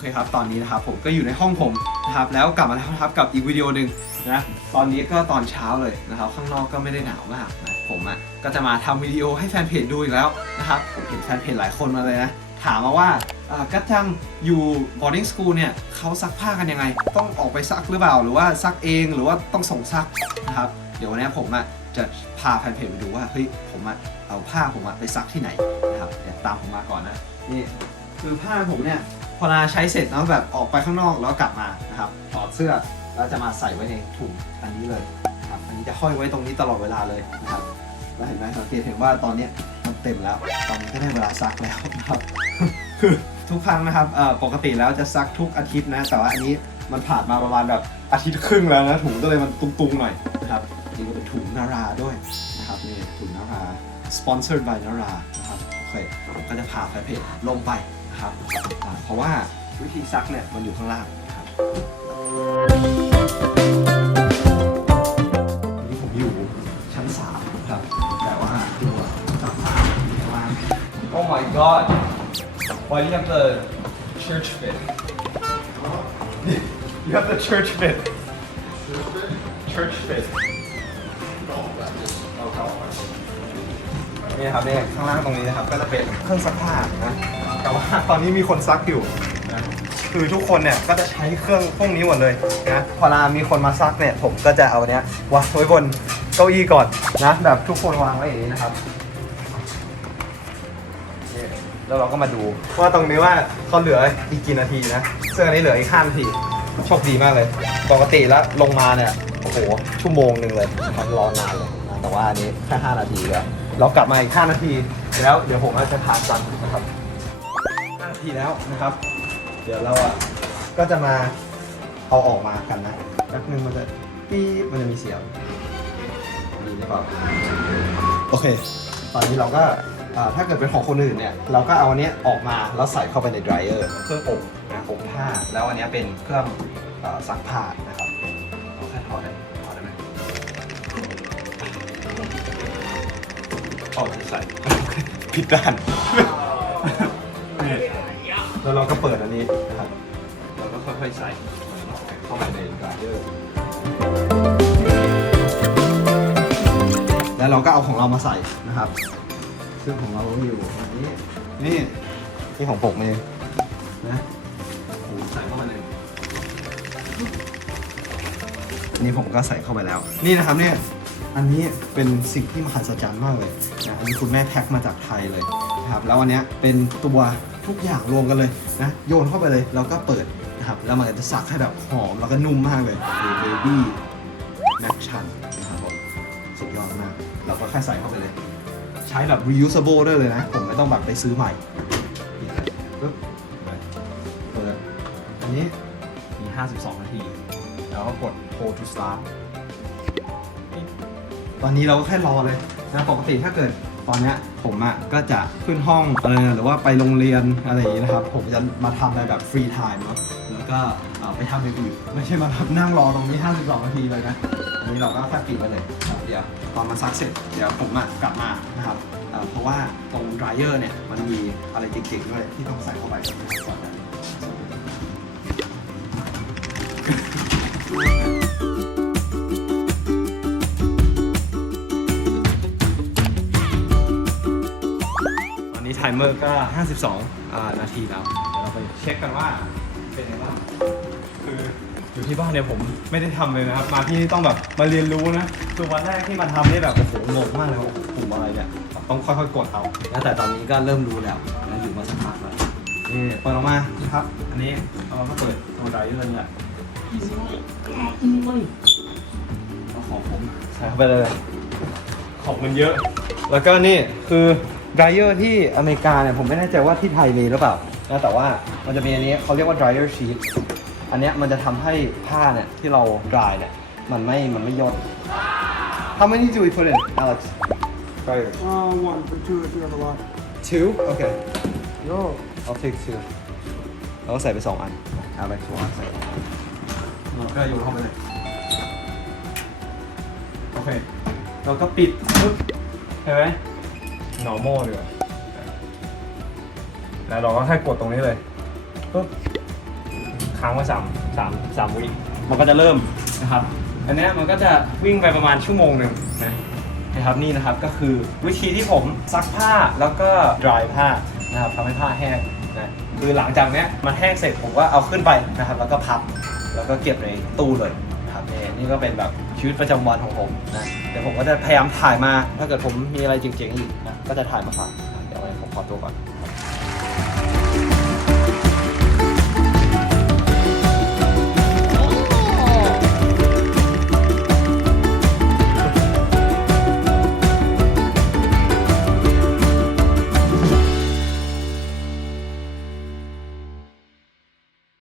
เคครับตอนนี้นะครับผมก็อยู่ในห้องผมนะครับแล้วกลับมาแล้วครับกับอีกวิดีโอหนึ่งนะตอนนี้ก็ตอนเช้าเลยนะครับข้างนอกก็ไม่ได้หนาวมากนะผมอะก็จะมาทำวิดีโอให้แฟนเพจดูอีกแล้วนะครับผมเห็นแฟนเพจหลายคนมาเลยนะถามมาว่าอ่ากัจจังอยู่ boarding school เนี่ยเขาซักผ้ากันยังไง ต้องออกไปซักหรือเปล่าหรือว่าซักเองหรือว่าต้องส่งซักนะครับเดี๋ยววันนี้ผมอะจะพาแฟนเพจไปดูว่าเฮ้ยผมอะเอาผ้าผมอะไปซักที่ไหนนะครับเดี๋ยวตามผมมาก่อนนะนี่คือผ้าผมเนี่ย พอเราใช้เสร็จแล้วแบบออกไปข้างนอกแล้วกลับมานะครับถอดเสื้อแล้วจะมาใส่ไว้ในถุงอันนี้เลยครับอันนี้จะห้อยไว้ตรงนี้ตลอดเวลาเลยนะครับแล้วเห็นไหมสังเกตเห็นว่าตอนนี้มันเต็มแล้ว ตอนนี้ก็ได้เวลาซักแล้วนะครับคือทุกครั้งนะครับปกติแล้วจะซักทุกอาทิตย์นะ แต่ว่าอันนี้มันผ่านมาประมาณแบบอาทิตย์ครึ่งแล้วนะถุงก็เลยมันตุงๆหน่อยนะครับนี่ก็เป็นถุงนาราด้วยนะครับนี่ถุงนารา sponsored by นารานะครับโอเคผมก็จะพาแฟนเพจลงไป นะครับอ่าเพราะว่าวิธีซักเนี่ยมันอยู่ข้างล่างนะครับวันนี้ผมอยู่ชั้น3ครับ แต่ว่าตัวซักผ้าอยู่ข้างล่าง Oh my god why do you have the church fit you have the church fit church fit นี่ครับเนี่ยข้างล่างตรงนี้นะครับ ก็จะเป็นเครื่องซักผ้านะ แต่ว่าตอนนี้มีคนซักอยู่นะคือทุกคนเนี่ยก็จะใช้เครื่องพวกนี้หมดเลยนะพอลามีคนมาซักเนี่ยผมก็จะเอาเนี้ยวางไว้บนเก้าอี้ก่อนนะแบบทุกคนวางไว้อย่างนี้นะครับนี่แล้วเราก็มาดูว่าตรงนี้ว่าเขาเหลืออีกกี่นาทีนะเสื้อนี้เหลืออีกห้านาทีโชคดีมากเลย ปกติแล้วลงมาเนี่ยโอ้โหชั่วโมงหนึ่งเลยมันรอนานเลยนะแต่ว่าอันนี้แค่5นาทีก็เรากลับมาอีก5นาทีแล้วเดี๋ยวผมอาจจะพาจันนะครับ5น ทีแล้วนะครับ เดี๋ยวเราอะก็จะมาเอาออกมากันนะแป๊บนึงมันจะปี๊บมันจะมีเสียงดีหรือเปล่าโอเค ตอนนี้เราก็อ่าถ้าเกิดเป็นของคนอื่นเนี่ย เราก็เอาอันเนี้ยออกมาแล้วใส่เข้าไปใน dryer เครื่องอบนะอบผ้า แล้วอันเนี้ยเป็นเครื่องเอ่อซักผ้านะครับเราแค่ถอดได้ถอดได้ไหมเอาจะใส่ผิดด้าน แล้วเราก็เปิดอันนี้นะครับเราก็ค่อยๆใส่เข้าไปในดราเออร์แล้วเราก็เอาของเรามาใส่นะครับ ซึ่งของเราอยู่อันนี้นี่นี่ของผมเองนะใส่เข้ามาเลยนี่ผมก็ใส่เข้าไปแล้ว นี่นะครับเนี่ยอันนี้เป็นสิ่งที่มหัศจรรย์มากเลยนะอันนี้คุณแม่แพ็คมาจากไทยเลยนะครับแล้วอันเนี้ยเป็นตัว ทุกอย่างรวมกันเลยนะโยนเข้าไปเลยแล้วก็เปิดนะครับแล้วมันจะซักให้แบบหอมแล้วก็นุ่มมากเลยเบบี้แมคชันนะครับผมสุดยอดมากเราก็แค่ใส่เข้าไปเลย ใช้แบบ reusable ด้เลยนะ ผมไม่ต้องแบบไปซื้อใหม่ปึ๊บเปิดอันนี้มี 52 นาที แล้วก็กด hold to start ตอนนี้เราก็แค่รอเลยนะปกติถ้าเกิด ตอนเนี้ยผมอะก็จะขึ้นห้องอะไรนะหรือว่าไปโรงเรียนอะไรอย่างนี้นะครับ ผมจะมาทำอะไรแบบฟรีไทม์เนาะแล้วก็เอ่อไปทำอย่างอื่นไม่ใช่มาแบบนั่งรอตรงนี้ 52 นาทีเลยนะ อันนี้เราก็แค่ปิดไปเลยครับเดี๋ยวตอนมาซักเสร็จเดี๋ยวผมอะกลับมานะครับเอ่อเพราะว่าตรง dryer เนี่ยมันมีอะไรจริงๆด้วยที่ต้องใส่เข้าไปก่อนนะ เมอร์ก็ 52อ่านาทีแล้วเดี๋ยวเราไปเช็คกันว่าเป็นยังไงบ้างคืออยู่ที่บ้านเนี่ยผมไม่ได้ทำเลยนะครับ มาที่นี่ต้องแบบมาเรียนรู้นะคือวันแรกที่มาทำนี่แบบโอ้โหงงมากเลยว่าปุ่มอะไรเนี่ยต้องค่อยๆกดเอาแล้วแต่ตอนนี้ก็เริ่มรู้แล้วนะอยู่มาสักพักแล้วนี่เปิดออกมานะครับ อันนี้เราก็เปิดตัวไดเออร์เนี่ยเอาของผมใส่เข้าไปเลย ของมันเยอะ แล้วก็นี่คือ ดรายเออร์ที่อเมริกาเนี่ยผมไม่แน่ใจว่าที่ไทยมีหรือเปล่านะแต่ว่ามันจะมีอันนี้เขาเรียกว่า dryer sheet อันเนี้ยมันจะทำให้ผ้าเนี่ยที่เรา dry เนี่ยมันไม่มันไม่ย่น How many do we put in Alex dryer Uh, one or two if you have a lot. two okay Yo. I'll take two เราก็ใส่ไปสองอัน Alex วางใส่เราก็โยนเข้าไปเลยโอเคเราก็ปิดปึ๊บเห็นไหม normal เลยแล้วเราก็แค่กดตรงนี้เลยปึ๊บค้างไว้สามสามสามวิมันก็จะเริ่มนะครับ อันนี้มันก็จะวิ่งไปประมาณชั่วโมงหนึ่งนะนะครับนี่นะครับก็คือวิธีที่ผมซักผ้าแล้วก็ dry ผ้านะครับทำให้ผ้าแห้งนะคือหลังจากเนี้ยมันแห้งเสร็จผมก็เอาขึ้นไปนะครับ แล้วก็พับแล้วก็เก็บในตู้เลย นี่ก็เป็นแบบชีวิตประจำวันของผมนะเดี๋ยวผมก็จะพยายามถ่ายมา ถ้าเกิดผมมีอะไรเจ๋งๆอีกนะก็จะถ่ายมาฝากเดี๋ยวไว้ผมขอตัวก่อน